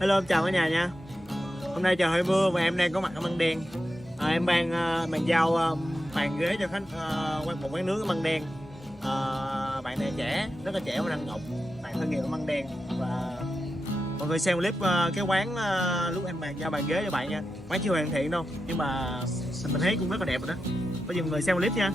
Hello, chào cả nhà nha. Hôm nay trời hơi mưa và em đang có mặt ở Măng Đen. Em đang bàn giao bàn ghế cho khách một quán nướng ở Măng Đen. Bạn này trẻ, rất là trẻ và năng động. Bạn thân nghiệp ở Măng Đen và mọi người xem clip cái quán lúc em bàn giao bàn ghế cho bạn nha. Quán chưa hoàn thiện đâu, nhưng mà mình thấy cũng rất là đẹp rồi đó. Bây giờ mọi người xem clip nha.